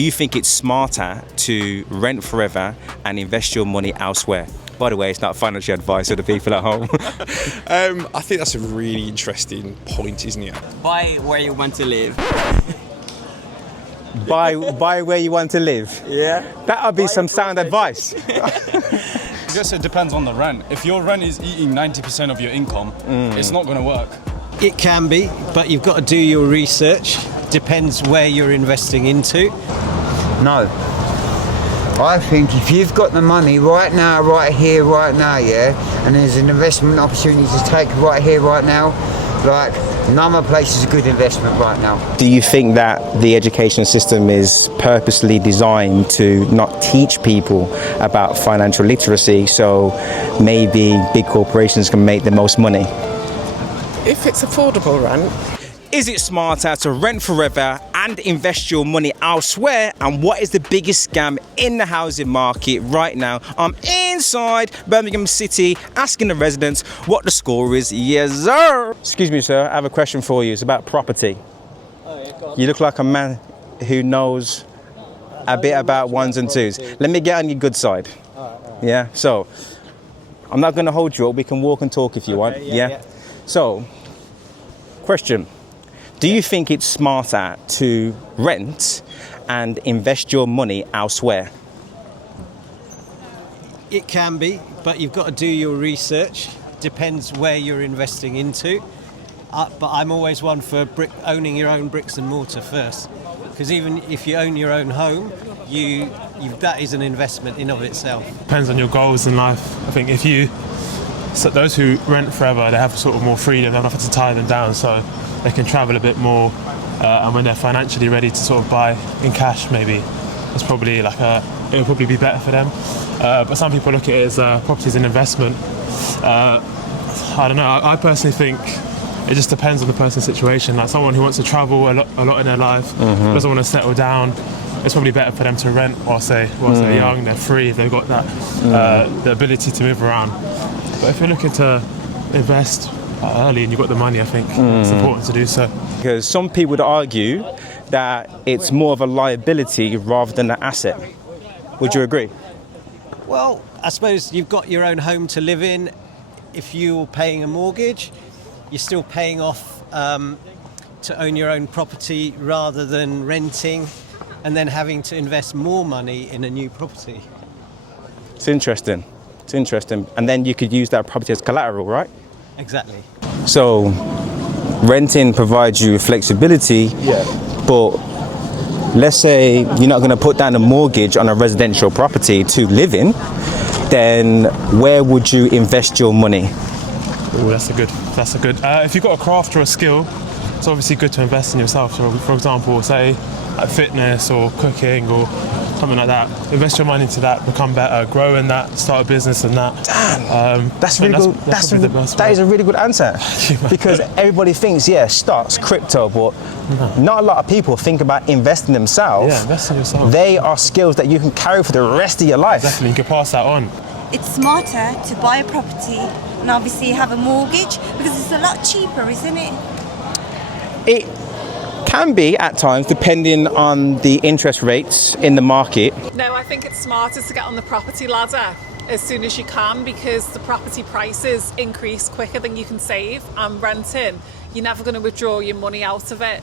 Do you think it's smarter to rent forever and invest your money elsewhere? By the way, it's not financial advice for the people at home. I think that's a really interesting point, isn't it? Buy where you want to live. Buy where you want to live. Yeah. That would be some sound advice. I guess it depends on the rent. If your rent is eating 90% of your income, it's not going to work. It can be, but you've got to do your research. Depends where you're investing into. No. I think if you've got the money right now, right here, right now, yeah, and there's an investment opportunity to take right here, right now, like, none of place is a good investment right now. Do you think that the education system is purposely designed to not teach people about financial literacy, so maybe big corporations can make the most money? If it's affordable rent. Is it smarter to rent forever and invest your money elsewhere? And what is the biggest scam in the housing market right now? I'm inside Birmingham City asking the residents what the score is. Yes, sir. Excuse me, sir. I have a question for you. It's about property. You look like a man who knows a bit about ones and twos. Let me get on your good side. Yeah, so I'm not going to hold you up. We can walk and talk if you want. Yeah. So, question. Do you think it's smarter to rent and invest your money elsewhere? It can be, but you've got to do your research. Depends where you're investing into. But I'm always one for owning your own bricks and mortar first. Because even if you own your own home, that is an investment in of itself. Depends on your goals in life. I think those who rent forever, they have sort of more freedom, they don't have to tie them down, so they can travel a bit more, and when they're financially ready to sort of buy in cash, maybe it's probably it will probably be better for them. But some people look at it as property as an investment. I don't know. I personally think it just depends on the person's situation. Like someone who wants to travel a lot in their life, doesn't want to settle down, it's probably better for them to rent whilst they're young, they're free, they've got that the ability to move around. But if you're looking to invest early and you've got the money, I think it's important to do so. Because some people would argue that it's more of a liability rather than an asset. Would you agree? Well, I suppose you've got your own home to live in. If you're paying a mortgage, you're still paying off to own your own property rather than renting and then having to invest more money in a new property. It's interesting. And then you could use that property as collateral, right? Exactly. So renting provides you flexibility, but let's say you're not going to put down a mortgage on a residential property to live in, then where would you invest your money? Oh, that's a good. If you've got a craft or a skill, it's obviously good to invest in yourself. So, for example, say like fitness or cooking or something like that. Invest your money into that, become better, grow in that, start a business in that. That's really good. That is a really good answer. Because everybody thinks, stocks, crypto, but not a lot of people think about investing themselves. Yeah, invest in yourself. They are skills that you can carry for the rest of your life. Definitely, you can pass that on. It's smarter to buy a property and obviously have a mortgage because it's a lot cheaper, isn't it? It can be at times, depending on the interest rates in the market. No, I think it's smarter to get on the property ladder as soon as you can because the property prices increase quicker than you can save. And renting, you're never going to withdraw your money out of it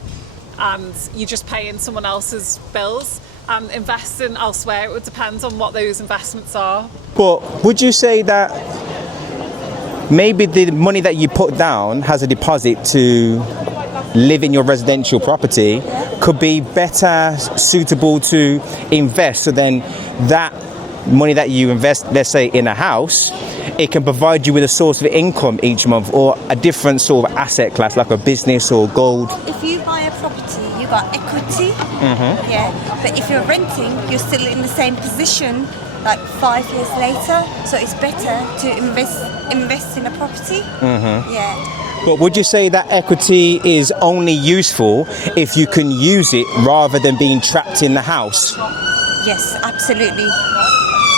and you're just paying someone else's bills. And investing elsewhere, it would depend on what those investments are. But would you say that maybe the money that you put down as a deposit to live in your residential property could be better suitable to invest? So then that money that you invest, let's say in a house, it can provide you with a source of income each month or a different sort of asset class like a business or gold. If you buy a property, you got equity, but if you're renting, you're still in the same position like 5 years later, so it's better to invest in a property. But would you say that equity is only useful if you can use it rather than being trapped in the house? Yes, absolutely.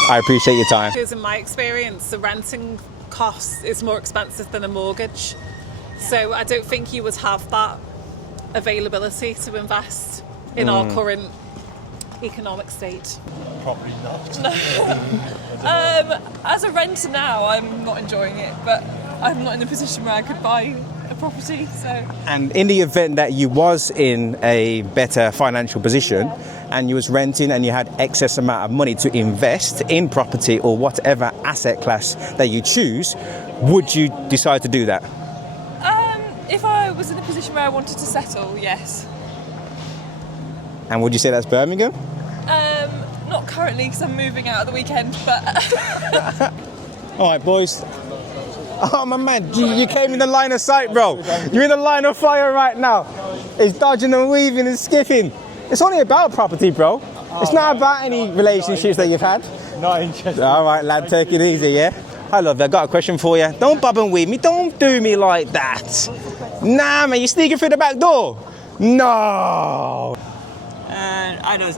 I appreciate your time. Because in my experience, the renting cost is more expensive than a mortgage. So I don't think you would have that availability to invest in our current economic state. Probably not. As a renter now, I'm not enjoying it, but I'm not in a position where I could buy a property, so... And in the event that you was in a better financial position and you was renting and you had excess amount of money to invest in property or whatever asset class that you choose, would you decide to do that? If I was in a position where I wanted to settle, yes. And would you say that's Birmingham? Not currently, because I'm moving out at the weekend, but... All right, boys. Oh, my man, you came in the line of sight, bro. You're in the line of fire right now. It's dodging and weaving and skipping. It's only about property, bro. It's not about any relationships that you've had. Not interested. All right, lad, take it easy, yeah? Hi, love, I got a question for you. Don't bob and weave me. Don't do me like that. Nah, man, you sneaking through the back door? No. I don't.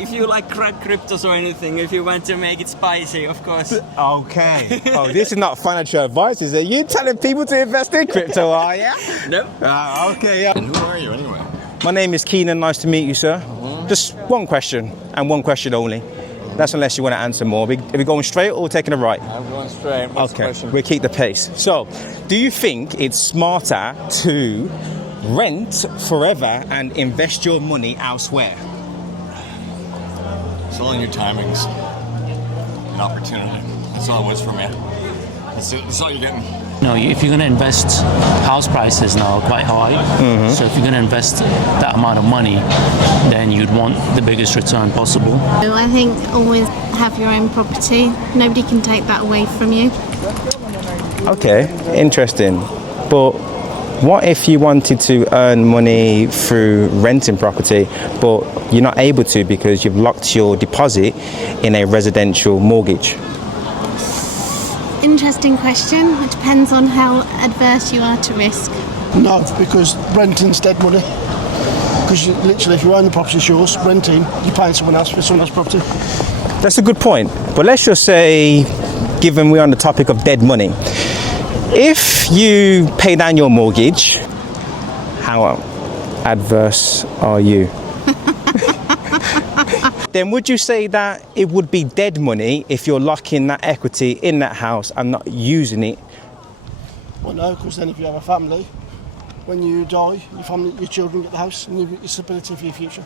If you like crack cryptos or anything, if you want to make it spicy, of course. Okay. Oh, this is not financial advice, is it? You telling people to invest in crypto, are you? No. Okay, yeah. And who are you anyway? My name is Keenan. Nice to meet you, sir. Just one question, and one question only. That's unless you want to answer more. Are we going straight or taking a right? I'm going straight. What's the question? We'll keep the pace. So, do you think it's smarter to rent forever and invest your money elsewhere? It's all in your timings. An opportunity. That's all it was from you. That's all you're getting. No, if you're going to invest, house prices now are quite high. So if you're going to invest that amount of money, then you'd want the biggest return possible. I think always have your own property. Nobody can take that away from you. Okay, interesting. But what if you wanted to earn money through renting property, but you're not able to because you've locked your deposit in a residential mortgage? Interesting question. It depends on how adverse you are to risk. No, because renting's dead money. Because literally, if you own the property, it's yours. Renting, you're paying someone else for someone else's property. That's a good point. But let's just say, given we're on the topic of dead money, if you pay down your mortgage, how adverse are you? Then would you say that it would be dead money if you're locking that equity in that house and not using it? Well, no, because then if you have a family, when you die, your family, your children get the house and you've got stability for your future.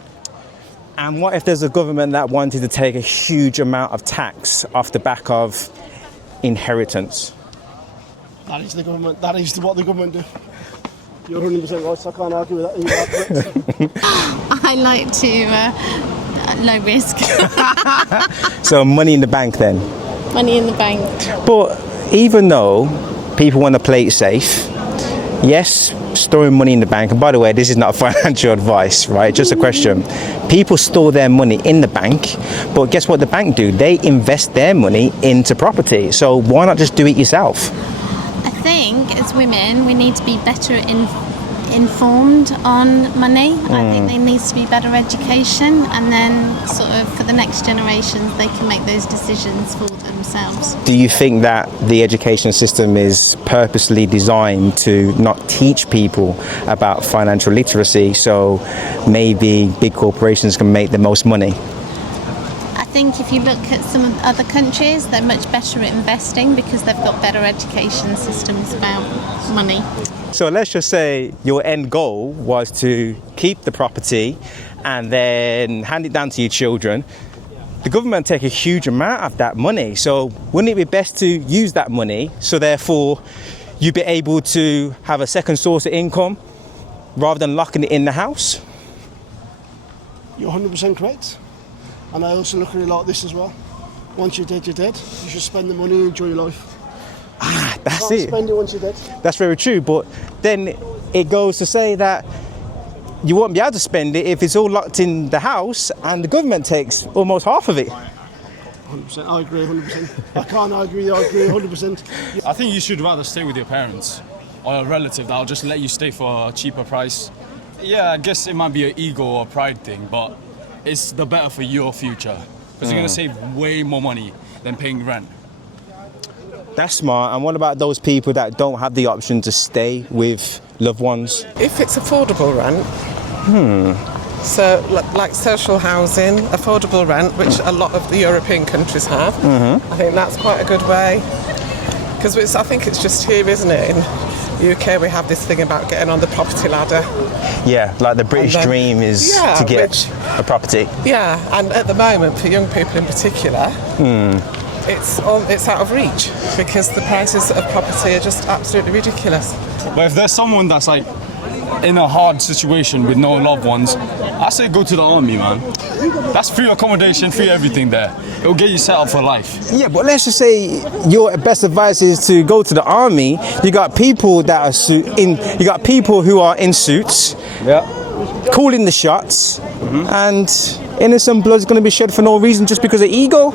And what if there's a government that wanted to take a huge amount of tax off the back of inheritance? That is the government. That is what the government do. You're 100% right, so I can't argue with that. I like to low risk. So money in the bank then? Money in the bank. But even though people want to play it safe, yes, storing money in the bank, and by the way, this is not financial advice, right? Just a question. People store their money in the bank, but guess what the bank do? They invest their money into property. So why not just do it yourself? I think as women, we need to be better informed on money. I think there needs to be better education, and then sort of for the next generations they can make those decisions for themselves. Do you think that the education system is purposely designed to not teach people about financial literacy, so maybe big corporations can make the most money? I think if you look at some of other countries, they're much better at investing because they've got better education systems about money. So let's just say your end goal was to keep the property and then hand it down to your children. The government take a huge amount of that money. So wouldn't it be best to use that money so therefore you'd be able to have a second source of income rather than locking it in the house? You're 100% correct. And I also look at it like this as well. Once you're dead, you're dead. You should spend the money and enjoy your life. That's you it. can't spend it once you're dead. That's very true, but then it goes to say that you won't be able to spend it if it's all locked in the house and the government takes almost half of it. 100%, I agree 100%. I can't argue, I agree 100%. I think you should rather stay with your parents or a relative that'll just let you stay for a cheaper price. Yeah, I guess it might be an ego or pride thing, but it's the better for your future because you're going to save way more money than paying rent. That's smart. And what about those people that don't have the option to stay with loved ones? If it's affordable rent, So, like social housing, affordable rent, which a lot of the European countries have. I think that's quite a good way. Because I think it's just here, isn't it? In the UK, we have this thing about getting on the property ladder. Yeah, like the British dream is to get a property. Yeah, and at the moment, for young people in particular, it's out of reach because the prices of property are just absolutely ridiculous. But if there's someone that's like in a hard situation with no loved ones, I say go to the army, man. That's free accommodation, free everything there. It'll get you set up for life. Yeah, but let's just say your best advice is to go to the army. You got people that are you got people who are in suits, calling the shots, and innocent blood is going to be shed for no reason just because of ego.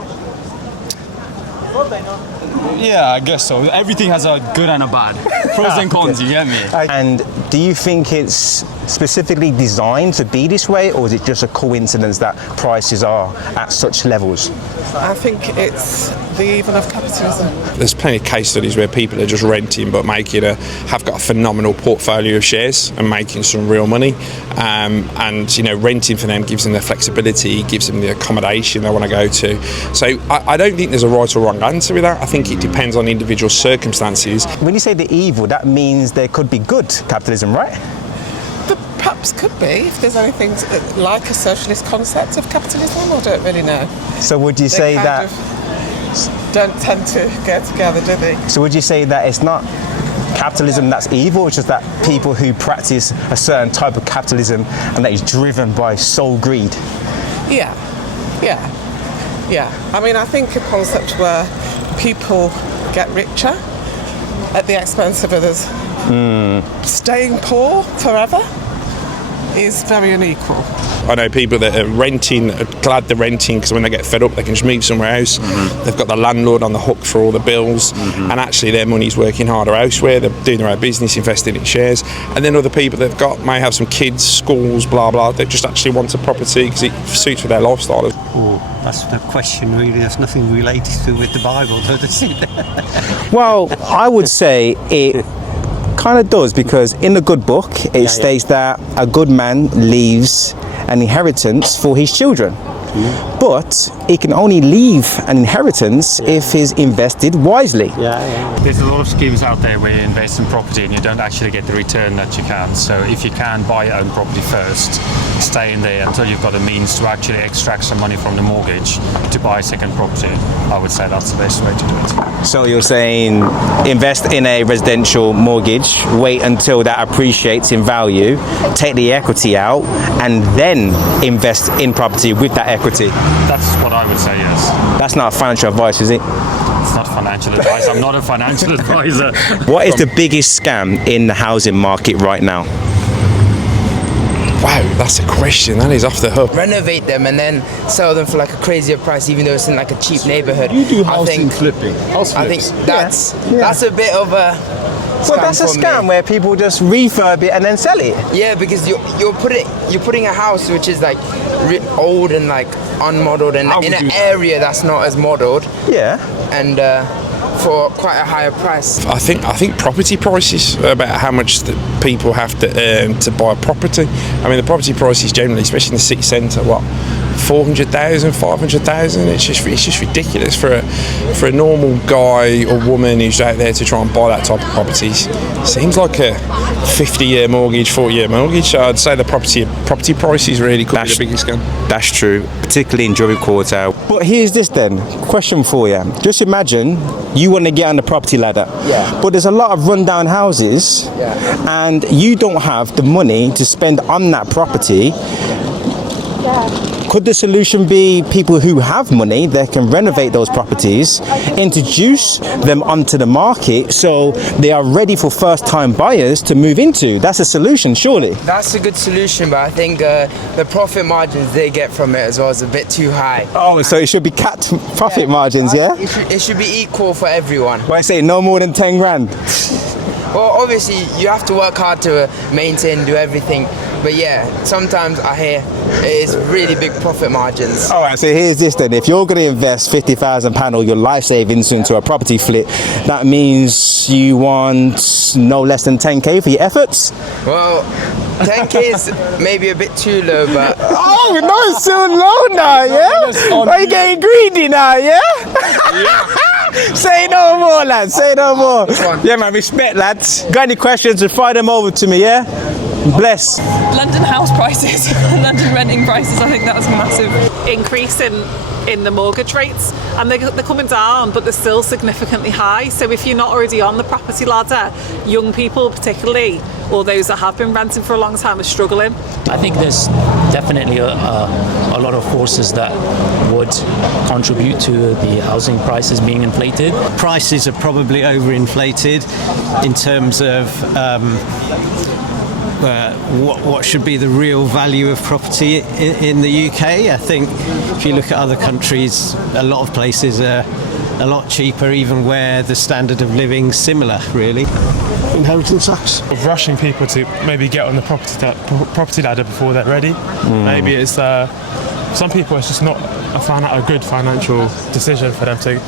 Yeah, I guess so. Everything has a good and a bad. Pros and cons, you get me? And do you think it's specifically designed to be this way, or is it just a coincidence that prices are at such levels? I think it's the evil of capitalism. There's plenty of case studies where people are just renting but have got a phenomenal portfolio of shares and making some real money. And renting for them gives them the flexibility, gives them the accommodation they want to go to. So I don't think there's a right or wrong answer with that. I think it depends on individual circumstances. When you say the evil, that means there could be good capitalism, right? Perhaps could be, if there's anything like a socialist concept of capitalism, I don't really know. So would you say that don't tend to go together, do they? So would you say that it's not capitalism that's evil, it's just that people who practice a certain type of capitalism and that is driven by sole greed? Yeah. I mean, I think a concept where people get richer at the expense of others, staying poor forever, is very unequal. I know people that are renting, are glad they're renting because when they get fed up they can just move somewhere else. They've got the landlord on the hook for all the bills, and actually their money's working harder elsewhere. They're doing their own business, investing in shares. And then other people may have some kids, schools, blah blah, they just actually want a property because it suits with their lifestyle. Oh, that's the question really. There's nothing related to with the Bible, does it? Well, I would say it kind of does, because in the good book it states that a good man leaves an inheritance for his children. But he can only leave an inheritance if he's invested wisely. There's a lot of schemes out there where you invest in property and you don't actually get the return that you can. So if you can buy your own property first, stay in there until you've got the means to actually extract some money from the mortgage to buy a second property. I would say that's the best way to do it. So you're saying invest in a residential mortgage, wait until that appreciates in value, take the equity out, and then invest in property with that equity. That's what I would say, yes. That's not financial advice, is it? It's not financial advice. I'm not a financial advisor. What is the biggest scam in the housing market right now? Wow, that's a question. That is off the hook. Renovate them and then sell them for like a crazier price, even though it's in like a cheap neighborhood. You do housing flipping. House I think flips. that's a bit of a. Well, that's a scam where people just refurb it and then sell it. Yeah, because you're putting a house which is like old and like unmodeled and in an area that's not as modeled. Yeah. And for quite a higher price. I think property prices are about how much that people have to earn to buy a property. I mean, the property prices generally, especially in the city centre, 400,000, 500,000. It's just ridiculous for a normal guy or woman who's out there to try and buy that type of properties. Seems like a 50-year mortgage, 40-year mortgage. So I'd say the property prices really could be the biggest scam. That's true, particularly in Drury Quarter. But here's this then, question for you. Just imagine you want to get on the property ladder, but there's a lot of rundown houses, and you don't have the money to spend on that property. Could the solution be people who have money that can renovate those properties, introduce them onto the market so they are ready for first-time buyers to move into? That's a solution, surely. That's a good solution, but I think the profit margins they get from it as well is a bit too high. Oh, so it should be capped profit margins, yeah? It should be equal for everyone. Well, I say no more than 10 grand. Well, obviously you have to work hard to maintain, do everything. But yeah, sometimes I hear it's really big profit margins. All right, so here's this then. If you're going to invest £50,000 or your life savings into a property flip, that means you want no less than 10k for your efforts? Well, 10k is maybe a bit too low, but Oh, no, it's so low now, yeah? Are you getting greedy now, yeah? Say no more, lads. Say no more. Yeah, man, respect, lads. Got any questions, fire them over to me, yeah? Bless. London house prices, London renting prices, I think that's a massive increase in the mortgage rates, and they're coming down, but they're still significantly high. So if you're not already on the property ladder, young people particularly, or those that have been renting for a long time, are struggling. I think there's definitely a lot of forces that would contribute to the housing prices being inflated. Prices are probably overinflated in terms of what should be the real value of property in the UK. I think if you look at other countries, a lot of places are a lot cheaper, even where the standard of living's similar, really. Inheritance tax. Of rushing people to maybe get on the property ladder before they're ready. Maybe it's some people, it's just not a good financial decision for them to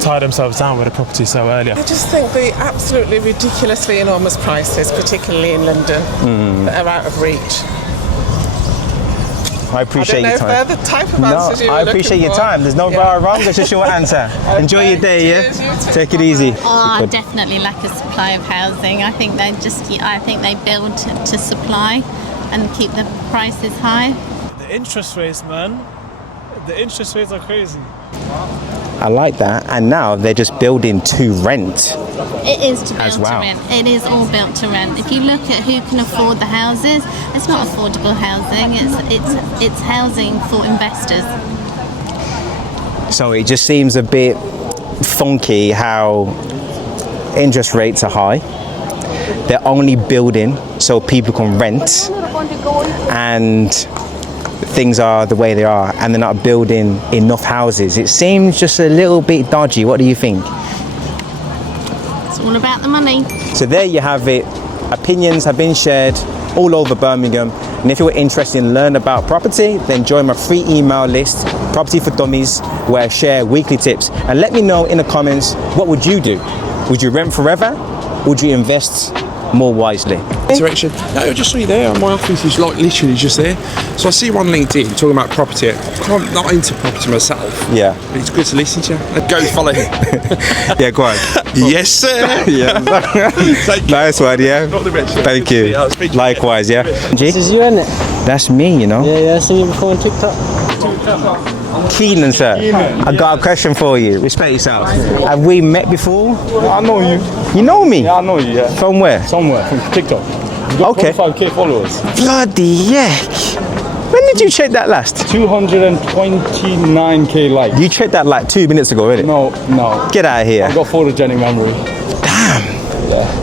tie themselves down with a property so early. I just think the absolutely ridiculously enormous prices, particularly in London, that are out of reach. I appreciate your time. I don't know if they're the type of answers you were I appreciate your time. There's no right or wrong, there's a short answer. Enjoy your day, yeah? Take it easy. Oh, definitely lack of supply of housing. I think they build to supply and keep the prices high. The interest rates, man. The interest rates are crazy. I like that. And now they're just building to rent. It is to build As well. to rent. It is all built to rent. If you look at who can afford the houses, it's not affordable housing. It's housing for investors. So it just seems a bit funky how interest rates are high. They're only building so people can rent, and things are the way they are, and they're not building enough houses. It seems just a little bit dodgy. What do you think? It's all about the money. So there you have it. Opinions have been shared all over Birmingham, and if you were interested in learning about property, then join my free email list, Property for Dummies, where I share weekly tips. And let me know in the comments, what would you do? Would you rent forever? Would you invest more wisely? Direction. No, I just saw you there. My office is like literally just there. So I see you on LinkedIn talking about property. I'm not into property myself. Yeah. But it's good to listen to you. Go follow him. Yeah, go on. Yes, sir. Yeah. Nice one, yeah. Thank you. Likewise, yeah. This is you, isn't it? That's me, you know. Yeah, I seen you before on TikTok. Keenan, sir. I got a question for you. Respect yourself. Have we met before? I know you. You know me? Yeah, I know you, yeah. From where? Somewhere, from TikTok. You got 25k followers. Bloody heck. When did you check that last? 229k likes. You checked that like 2 minutes ago, innit? No. Get out of here. I've got photogenic memory.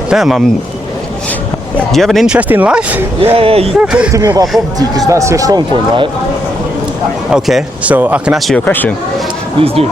Damn, do you have an interest in life? Yeah, you talk to me about property because that's your strong point, right? Okay, so I can ask you a question. Please do.